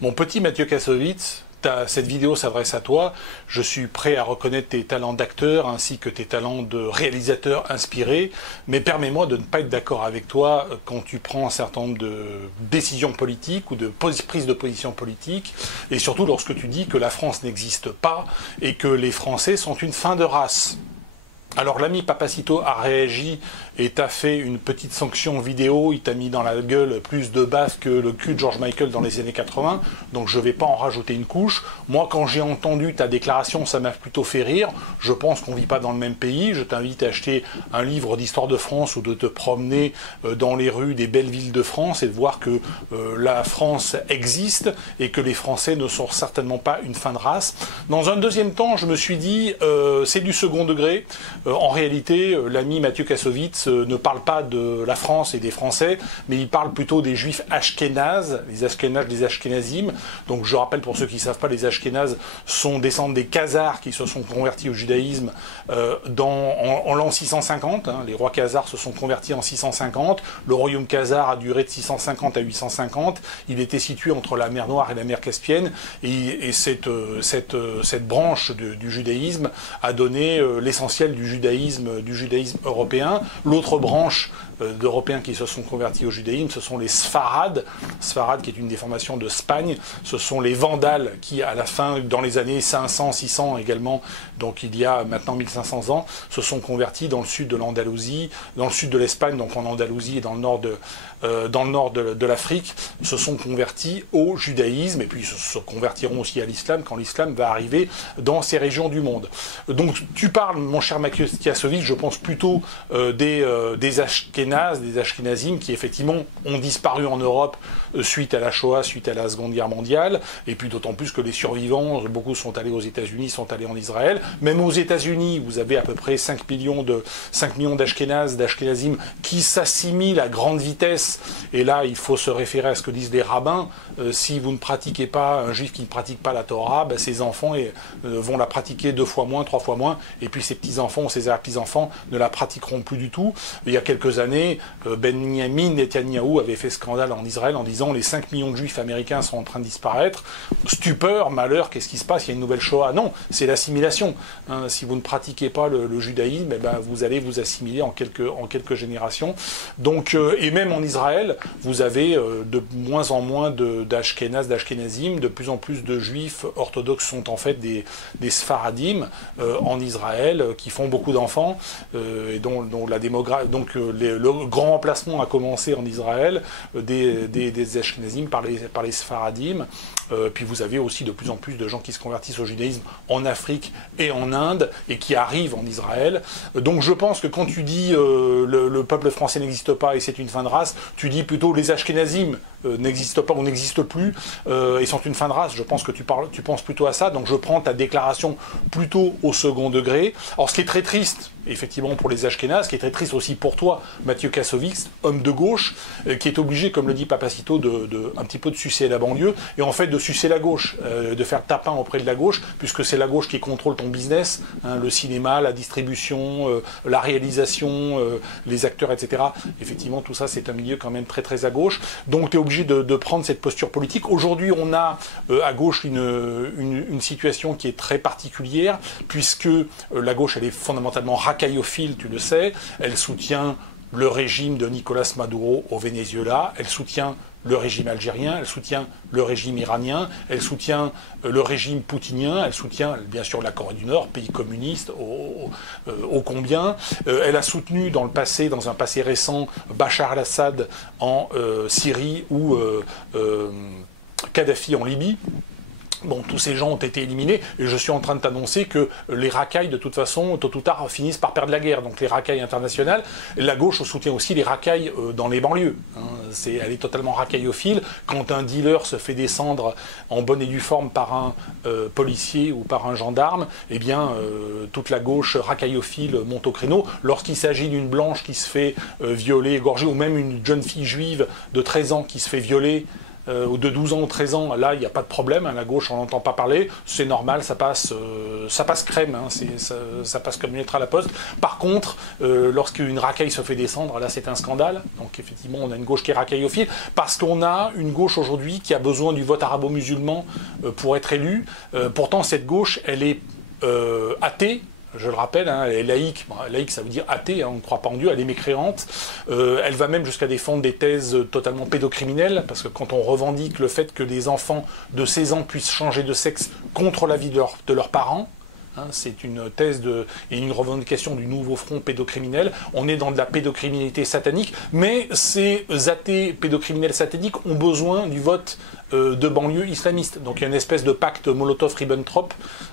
Mon petit Mathieu Kassovitz, cette vidéo s'adresse à toi. Je suis prêt à reconnaître tes talents d'acteur ainsi que tes talents de réalisateur inspiré, mais permets-moi de ne pas être d'accord avec toi quand tu prends un certain nombre de décisions politiques ou de prises de position politique, et surtout lorsque tu dis que la France n'existe pas et que les Français sont une fin de race. Alors l'ami Papacito a réagi et t'a fait une petite sanction vidéo, il t'a mis dans la gueule plus de baffes que le cul de George Michael dans les années 80, donc je ne vais pas en rajouter une couche. Moi quand j'ai entendu ta déclaration, ça m'a plutôt fait rire, je pense qu'on ne vit pas dans le même pays, je t'invite à acheter un livre d'histoire de France ou de te promener dans les rues des belles villes de France et de voir que la France existe et que les Français ne sont certainement pas une fin de race. Dans un deuxième temps, je me suis dit, c'est du second degré. En réalité, l'ami Mathieu Kassovitz ne parle pas de la France et des Français, mais il parle plutôt des Juifs ashkénazes, les Ashkénazes, les Ashkénazim. Donc je rappelle pour ceux qui ne savent pas, les Ashkénazes sont descendants des Khazars qui se sont convertis au judaïsme en l'an 650. Les rois Khazars se sont convertis en 650. Le royaume Khazar a duré de 650 à 850. Il était situé entre la mer Noire et la mer Caspienne. Et cette branche du judaïsme a donné l'essentiel du judaïsme européen. L'autre branche d'Européens qui se sont convertis au judaïsme, ce sont les Sfarades. Sfarades, qui est une déformation de Spagne. Ce sont les Vandales qui, à la fin, dans les années 500, 600 également, donc il y a maintenant 1500 ans, se sont convertis dans le sud de l'Andalousie, dans le sud de l'Espagne, donc en Andalousie et dans le nord de l'Afrique, se sont convertis au judaïsme et puis se convertiront aussi à l'islam quand l'islam va arriver dans ces régions du monde. Donc tu parles, mon cher Mathieu Kassovitz, je pense plutôt des Ashkénazes, des Ashkénazim qui effectivement ont disparu en Europe suite à la Shoah, suite à la Seconde Guerre mondiale, et puis d'autant plus que les survivants, beaucoup sont allés aux États-Unis, sont allés en Israël. Même aux États-Unis, vous avez à peu près 5 millions d'Ashkénazes, d'Ashkénazim qui s'assimilent à grande vitesse. Et là, il faut se référer à ce que disent les rabbins. Si vous ne pratiquez pas, un juif qui ne pratique pas la Torah, ses enfants vont la pratiquer 2 fois moins, 3 fois moins, et puis ses petits-enfants ou ses petits-enfants ne la pratiqueront plus du tout. Il y a quelques années, Benjamin Netanyahou avait fait scandale en Israël en disant les 5 millions de juifs américains sont en train de disparaître. Stupeur, malheur, qu'est-ce qui se passe? Il y a une nouvelle Shoah. Non, c'est l'assimilation. Si vous ne pratiquez pas le judaïsme, vous allez vous assimiler en quelques générations. Donc, et même en Israël, vous avez de moins en moins d'Ashkénazes, d'Ashkénazim, de plus en plus de juifs orthodoxes sont en fait des Sfaradim en Israël, qui font beaucoup d'enfants, et dont la démographie, le grand remplacement a commencé en Israël des Ashkénazim par les Sfaradim. Puis vous avez aussi de plus en plus de gens qui se convertissent au judaïsme en Afrique et en Inde et qui arrivent en Israël. Donc je pense que quand tu dis le peuple français n'existe pas et c'est une fin de race, tu dis plutôt les Ashkénazim n'existent pas ou n'existent plus et sont une fin de race. Je pense que tu penses plutôt à ça. Donc je prends ta déclaration plutôt au second degré. Alors ce qui est très triste, effectivement pour les Ashkénazes, ce qui est très triste aussi pour toi, Mathieu Kassovitz, homme de gauche, qui est obligé, comme le dit Papacito, un petit peu de sucer la banlieue, et en fait de sucer la gauche, de faire tapin auprès de la gauche, puisque c'est la gauche qui contrôle ton business, le cinéma, la distribution, la réalisation, les acteurs, etc. Effectivement, tout ça, c'est un milieu quand même très très à gauche. Donc tu es obligé de prendre cette posture politique. Aujourd'hui, on a à gauche une situation qui est très particulière, puisque la gauche, elle est fondamentalement racaillophile, tu le sais, elle soutient le régime de Nicolás Maduro au Venezuela, elle soutient le régime algérien, elle soutient le régime iranien, elle soutient le régime poutinien, elle soutient bien sûr la Corée du Nord, pays communiste, ô combien. Elle a soutenu dans un passé récent, Bachar al-Assad en Syrie ou Kadhafi en Libye. Bon, tous ces gens ont été éliminés, et je suis en train de t'annoncer que les racailles, de toute façon, tôt ou tard, finissent par perdre la guerre. Donc les racailles internationales, la gauche soutient aussi les racailles dans les banlieues. Elle est totalement racaillophile. Quand un dealer se fait descendre en bonne et due forme par un policier ou par un gendarme, eh bien, toute la gauche racaillophile monte au créneau. Lorsqu'il s'agit d'une blanche qui se fait violer, égorger, ou même une jeune fille juive de 13 ans qui se fait violer, ou de 12 ans ou 13 ans, là, il n'y a pas de problème, hein, la gauche, on n'entend pas parler, c'est normal, ça passe crème, hein, ça passe comme une lettre à la poste. Par contre, lorsqu'une racaille se fait descendre, là, c'est un scandale. Donc, effectivement, on a une gauche qui est racaillophile, parce qu'on a une gauche aujourd'hui qui a besoin du vote arabo-musulman pour être élue. Pourtant, cette gauche, elle est athée. Je le rappelle, hein, elle est laïque. Bon, laïque, ça veut dire athée, hein, on ne croit pas en Dieu, elle est mécréante. Elle va même jusqu'à défendre des thèses totalement pédocriminelles, parce que quand on revendique le fait que des enfants de 16 ans puissent changer de sexe contre l'avis de leurs parents, hein, c'est une thèse et une revendication du nouveau front pédocriminel. On est dans de la pédocriminalité satanique, mais ces athées pédocriminels sataniques ont besoin du vote de banlieue islamiste. Donc il y a une espèce de pacte Molotov-Ribbentrop,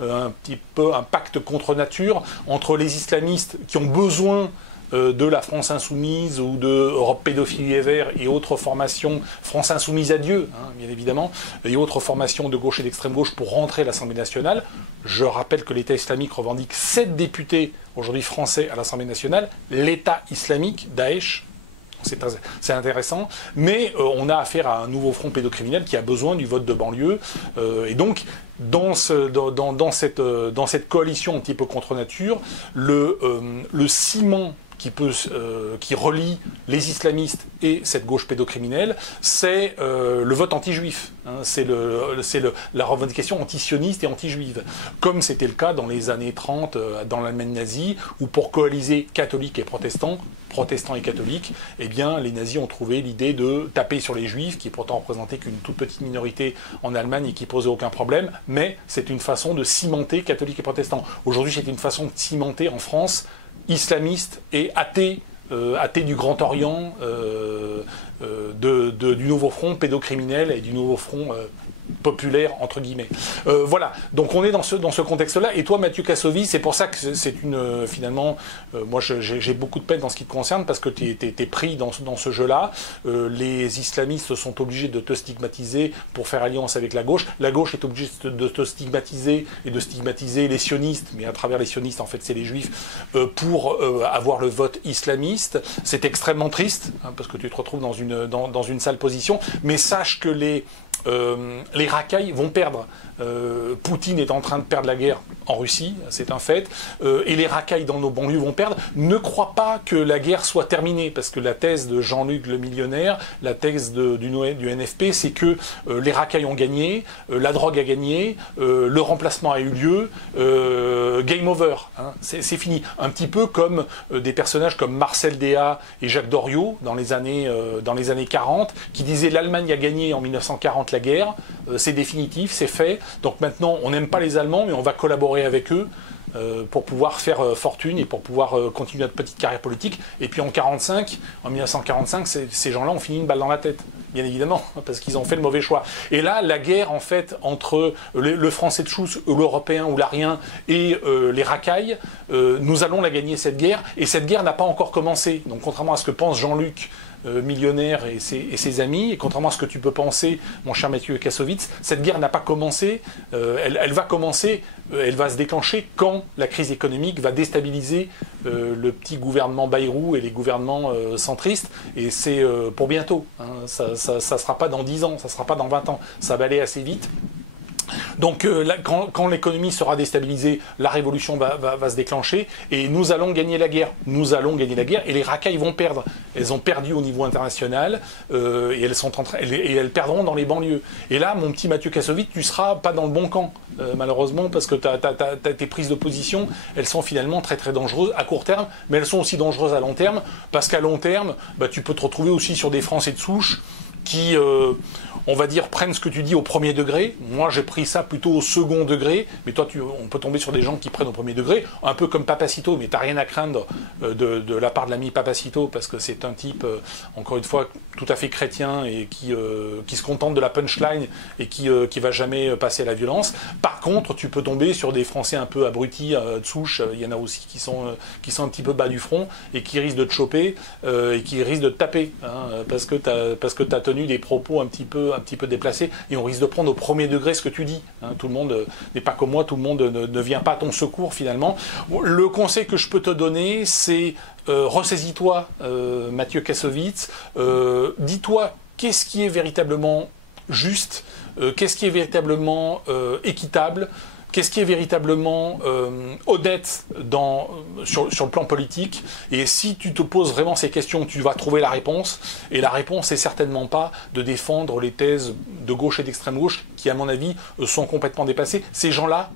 un petit peu un pacte contre nature entre les islamistes qui ont besoin de la France Insoumise ou de Europe Pédophilie et Verts et autres formations, France Insoumise à Dieu, hein, bien évidemment, et autres formations de gauche et d'extrême gauche pour rentrer à l'Assemblée nationale. Je rappelle que l'État islamique revendique 7 députés aujourd'hui français à l'Assemblée nationale. L'État islamique, Daesh, c'est intéressant, mais on a affaire à un nouveau front pédocriminel qui a besoin du vote de banlieue. Et donc, dans cette coalition un petit peu contre nature, le ciment qui relie les islamistes et cette gauche pédocriminelle, c'est le vote anti-juif. Hein, c'est la revendication anti-sioniste et anti-juive. Comme c'était le cas dans les années 30, dans l'Allemagne nazie, où pour coaliser catholiques et protestants et catholiques, eh bien, les nazis ont trouvé l'idée de taper sur les juifs, qui pourtant représentaient qu'une toute petite minorité en Allemagne et qui posait aucun problème, mais c'est une façon de cimenter catholiques et protestants. Aujourd'hui, c'est une façon de cimenter en France islamiste et athée du Grand Orient, du nouveau front pédocriminel et du nouveau front populaire, entre guillemets. Voilà, donc on est dans ce contexte-là. Et toi, Mathieu Kassovitz, c'est pour ça que c'est finalement, moi j'ai beaucoup de peine dans ce qui te concerne, parce que tu es pris dans ce jeu-là. Les islamistes sont obligés de te stigmatiser pour faire alliance avec la gauche. La gauche est obligée de te stigmatiser et de stigmatiser les sionistes, mais à travers les sionistes, en fait, c'est les juifs, pour avoir le vote islamiste. C'est extrêmement triste, hein, parce que tu te retrouves dans une sale position. Mais sache que les racailles vont perdre. Poutine est en train de perdre la guerre en Russie, c'est un fait, et les racailles dans nos banlieues vont perdre. Ne crois pas que la guerre soit terminée, parce que la thèse de Jean-Luc le millionnaire, la thèse du NFP, c'est que les racailles ont gagné, la drogue a gagné, le remplacement a eu lieu, game over, hein, c'est fini. Un petit peu comme des personnages comme Marcel Déat et Jacques Doriot dans les années 40, qui disaient l'Allemagne a gagné en 1940 la guerre, c'est définitif, c'est fait. Donc maintenant, on n'aime pas les Allemands, mais on va collaborer avec eux pour pouvoir faire fortune et pour pouvoir continuer notre petite carrière politique. Et puis en 1945, ces gens-là ont fini une balle dans la tête, bien évidemment, parce qu'ils ont fait le mauvais choix. Et là, la guerre, en fait, entre le français de Chousse, l'européen ou l'arien et les racailles, nous allons la gagner, cette guerre. Et cette guerre n'a pas encore commencé. Donc contrairement à ce que pense Jean-Luc, millionnaire et ses amis, et contrairement à ce que tu peux penser, mon cher Mathieu Kassovitz, cette guerre n'a pas commencé, elle va commencer, elle va se déclencher quand la crise économique va déstabiliser le petit gouvernement Bayrou et les gouvernements centristes, et c'est pour bientôt, hein, ça ne sera pas dans 10 ans, ça ne sera pas dans 20 ans, ça va aller assez vite. Donc quand l'économie sera déstabilisée, la révolution va se déclencher et nous allons gagner la guerre. Nous allons gagner la guerre et les racailles vont perdre. Elles ont perdu au niveau international et elles perdront dans les banlieues. Et là, mon petit Mathieu Kassovitz, tu ne seras pas dans le bon camp, malheureusement, parce que tes prises de position, elles sont finalement très très dangereuses à court terme, mais elles sont aussi dangereuses à long terme, parce qu'à long terme, tu peux te retrouver aussi sur des Français de souche qui, on va dire, prennent ce que tu dis au premier degré. Moi, j'ai pris ça plutôt au second degré, mais toi, on peut tomber sur des gens qui prennent au premier degré, un peu comme Papacito, mais t'as rien à craindre de la part de l'ami Papacito, parce que c'est un type, encore une fois, tout à fait chrétien et qui se contente de la punchline et qui va jamais passer à la violence. Par contre, tu peux tomber sur des Français un peu abrutis de souche, il y en a aussi qui sont un petit peu bas du front et qui risquent de te choper et qui risquent de te taper, hein, parce que t'as tenu des propos un petit peu déplacés, et on risque de prendre au premier degré ce que tu dis. Hein, tout le monde n'est pas comme moi, tout le monde ne vient pas à ton secours finalement. Le conseil que je peux te donner, c'est ressaisis-toi, Mathieu Kassovitz, dis-toi qu'est-ce qui est véritablement juste, qu'est-ce qui est véritablement équitable, qu'est-ce qui est véritablement honnête sur le plan politique. Et si tu te poses vraiment ces questions, tu vas trouver la réponse. Et la réponse n'est certainement pas de défendre les thèses de gauche et d'extrême gauche qui, à mon avis, sont complètement dépassées. Ces gens-là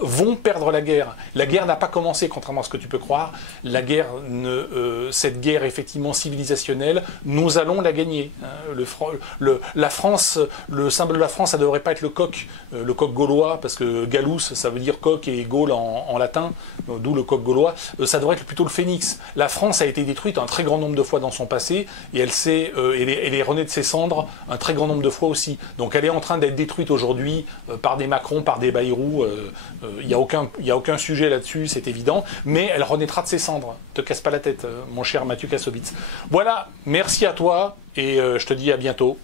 vont perdre la guerre. La guerre n'a pas commencé, contrairement à ce que tu peux croire. La guerre, cette guerre effectivement civilisationnelle, nous allons la gagner. La France, le symbole de la France, ça ne devrait pas être le coq gaulois, parce que Gallus, ça veut dire coq et Gaule en latin, d'où le coq gaulois. Ça devrait être plutôt le phénix. La France a été détruite un très grand nombre de fois dans son passé, et elle est renée de ses cendres un très grand nombre de fois aussi. Donc elle est en train d'être détruite aujourd'hui par des Macron, par des Bayrou. Il n'y a aucun sujet là-dessus, c'est évident, mais elle renaîtra de ses cendres. Te casse pas la tête, mon cher Mathieu Kassovitz. Voilà, merci à toi, et je te dis à bientôt.